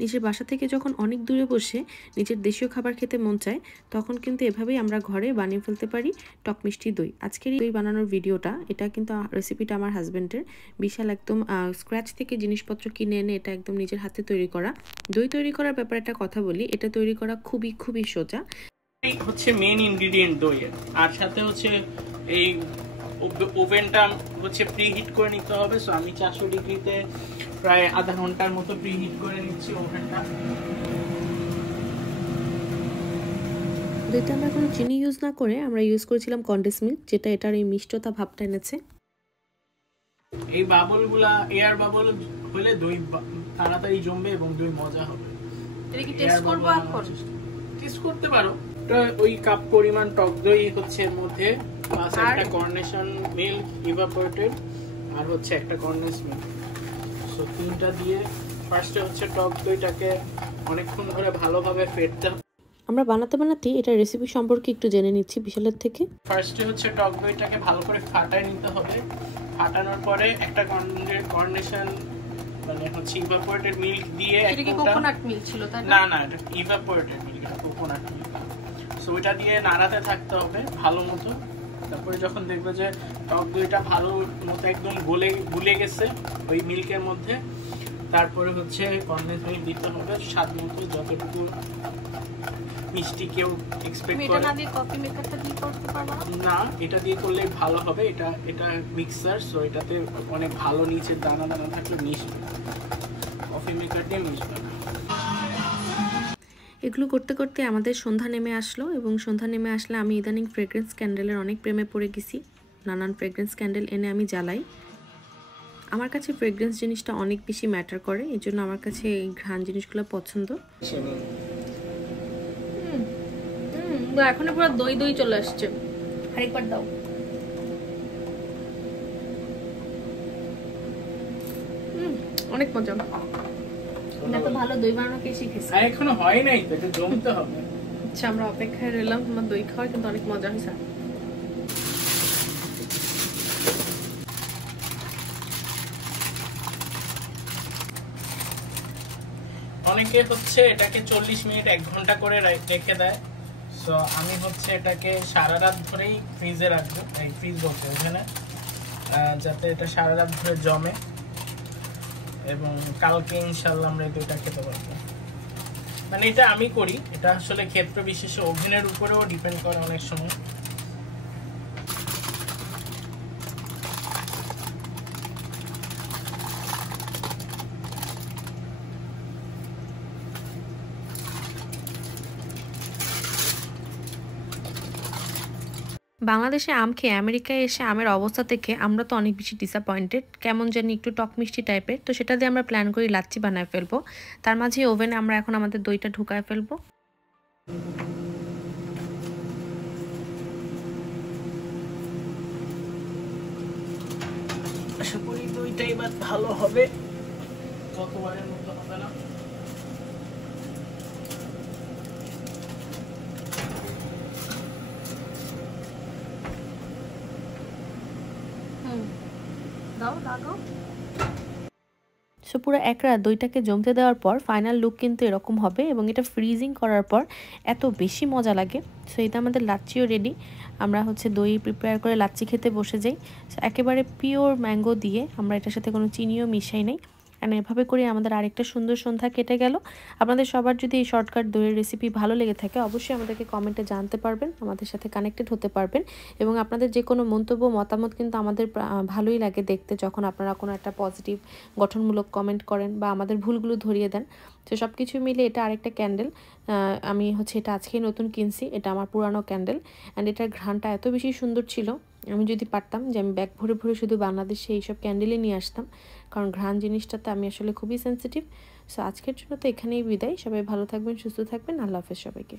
নিজের বাসা থেকে যখন অনেক দূরে বসে নিজের দেশীয় খাবার খেতে মন চায় তখন কিন্তু এভাবেই আমরা ঘরে বানিয়ে ফেলতে পারি টক মিষ্টি দই। আজকের এই দই বানানোর ভিডিওটা, এটা কিন্তু রেসিপিটা আমার হাজব্যান্ডের। বিশাল একদম স্ক্র্যাচ থেকে জিনিসপত্র কিনে এনে এটা একদম নিজের হাতে তৈরি করা। দই তৈরি করার ব্যাপারে একটা কথা বলি, এটা তৈরি করা খুবই খুবই সোজা। এই হচ্ছে মেইন ইনগ্রেডিয়েন্ট দইয়ের, আর সাথে হচ্ছে এই ওভেনটা হচ্ছে প্রিহিট করে নিতে হবে। সো আমি 400 ডিগ্রিতে প্রায় আধা ঘন্টার মতো প্রিহিট করে নিচ্ছি ওভেনটা। দইতে আমরা কোনো চিনি ইউজ না করে আমরা ইউজ করেছিলাম কনডেন্স মিল্ক, যেটা এটার এই মিষ্টতা ভাবটা এনেছে। এই বাবলগুলা এয়ার বাবল হলে দই তাড়াতাড়ি জমবে এবং দই মজা হবে। এটা কি টেস্ট করব এখন? টেস্ট করতে পারো। ওই কাপ পরিমাণ টক দই হচ্ছে এর মধ্যে, প্লাস একটা কর্নেশন মিল্ক ইভাপোরেটেড, আর হচ্ছে একটা কর্নেস মিল্ক। সো তিনটা দিয়ে ফার্স্টে হচ্ছে টক দইটাকে অনেকক্ষণ ধরে ভালোভাবে ফেটতে হবে। আমরা বানাতে বানাতে এটা রেসিপি সম্পর্কে একটু জেনে নিচ্ছি বিশালের থেকে। ফার্স্টে হচ্ছে টক দইটাকে ভালো করে ফাটায় নিতে হবে। ফাটানোর পরে একটা কর্নেশন মানে হচ্ছে ইভাপোরেটেড মিল্ক দিয়ে, এটা কি কোকোনাট মিল্ক ছিল তাই না? না, এটা ইভাপোরেটেড মিল্ক, এটা কোকোনাট মিল্ক। সো ওইটা দিয়ে নাড়াতে থাকতে হবে ভালো মতো। তারপরে যখন দেখবে যে টক দইটা ভালো মতো একদম গুলে গেছে ওই মিল্কের মধ্যে, তারপরে হচ্ছে কনডেন্স মিল্ক দিতে হবে স্বাদ মতো, যতটুকু মিষ্টি কেউ এক্সপেক্ট করে। এটা না দিয়ে কফি মেকারটা দিয়ে করতে পারবা না, এটা দিয়ে করলে ভালো হবে। এটা মিক্সার, সো এটাতে অনেক ভালো নিচে দানা দানা থাকলে মিশবে। কফি মেকার দিয়ে মিশবে না। এগুলো করতে করতে আমাদের সন্ধ্যা নেমে আসলো, এবং সন্ধ্যা নেমে আসলে আমি ইদানিং ফ্রেগ্রেন্স ক্যান্ডেলের অনেক প্রেমে পড়ে গেছি। নানান ফ্রেগ্রেন্স ক্যান্ডেল এনে আমি জ্বালাই। আমার কাছে ফ্রেগ্রেন্স জিনিসটা অনেক বেশি ম্যাটার করে, এই জন্য আমার কাছে এই ঘ্রাণ জিনিসগুলো পছন্দ। এখন পুরো দই দই চলে আসছে। আরেকবার দাও। অনেক মজা। তো ভালো দই বানানো কে শিখেছে? এখনো হয় নাই তো, এটা জমতে হবে। আচ্ছা, আমরা অপেক্ষায় রইলাম তোমার দই খাওয়া, কিন্তু অনেক মজা হয়েছে। অনেকে হচ্ছে এটাকে 40 মিনিট 1 ঘন্টা করে রেখে দেয়। সো আমি হচ্ছে এটাকে সারা রাত ধরেই ফ্রিজে রাখবো, এই ফ্রিজ বলতে ওখানে, যাতে এটা সারা রাত ধরে জমে এবং কালকে ইনশাআল্লাহ আমরা এটা খেতে পারবো। মানে এটা আমি করি, এটা আসলে ক্ষেত্র বিশেষে ওভেনের উপরেও ডিপেন্ড করে অনেক সময়। বাংলাদেশে আম খেয়ে আমেরিকায় এসে আমের অবস্থা থেকে আমরা তো অনেক বেশি ডিসঅ্যাপয়েন্টেড, কেমন জানি একটু টক মিষ্টি টাইপের। তো সেটা দিয়ে আমরা প্ল্যান করি লাচ্ছি বানায় ফেলবো। তার মাঝে ওভেনে আমরা এখন আমাদের দইটা ঢুকায় ফেলবো। আশা করি দইটা এবার ভালো হবে, গতবারের মতো হবে না। সো পুরো এক রাত দইটাকে জমতে দেওয়ার পর ফাইনাল লুক কিন্তু এরকম হবে, এবং এটা ফ্রিজিং করার পর এত বেশি মজা লাগে। সো এটা আমাদের লাচ্চিও রেডি। আমরা হচ্ছে দই প্রিপেয়ার করে লাচ্চি খেতে বসে যাই। একেবারে পিওর ম্যাঙ্গো দিয়ে, আমরা এটার সাথে কোনো চিনিও মিশাই নাই। কারণ এভাবে করে আমাদের আরেকটা সুন্দর সন্ধ্যা কেটে গেল। আপনাদের সবার যদি এই শর্টকাট দইয়ের রেসিপি ভালো লেগে থাকে অবশ্যই আমাদেরকে কমেন্টে জানতে পারবেন, আমাদের সাথে কানেক্টেড হতে পারবেন। এবং আপনাদের যে কোনো মন্তব্য মতামত কিন্তু আমাদের ভালোই লাগে দেখতে, যখন আপনারা কোনো একটা পজিটিভ গঠনমূলক কমেন্ট করেন বা আমাদের ভুলগুলো ধরিয়ে দেন। তো সব কিছু মিলে এটা আরেকটা ক্যান্ডেল। আমি হচ্ছে এটা আজকেই নতুন কিনছি, এটা আমার পুরানো ক্যান্ডেল। অ্যান্ড এটার ঘ্রাণটা এত বেশি সুন্দর ছিল, আমি যদি পারতাম যে আমি ব্যাগ ভরে ভরে শুধু বাংলাদেশে এইসব ক্যান্ডেলই নিয়ে আসতাম, কারণ ঘ্রাণ জিনিসটাতে আমি আসলে খুবই সেন্সিটিভ। সো আজকের জন্য তো এখানেই বিদায়। সবাই ভালো থাকবেন, সুস্থ থাকবেন। আল্লাহ হাফেজ সবাইকে।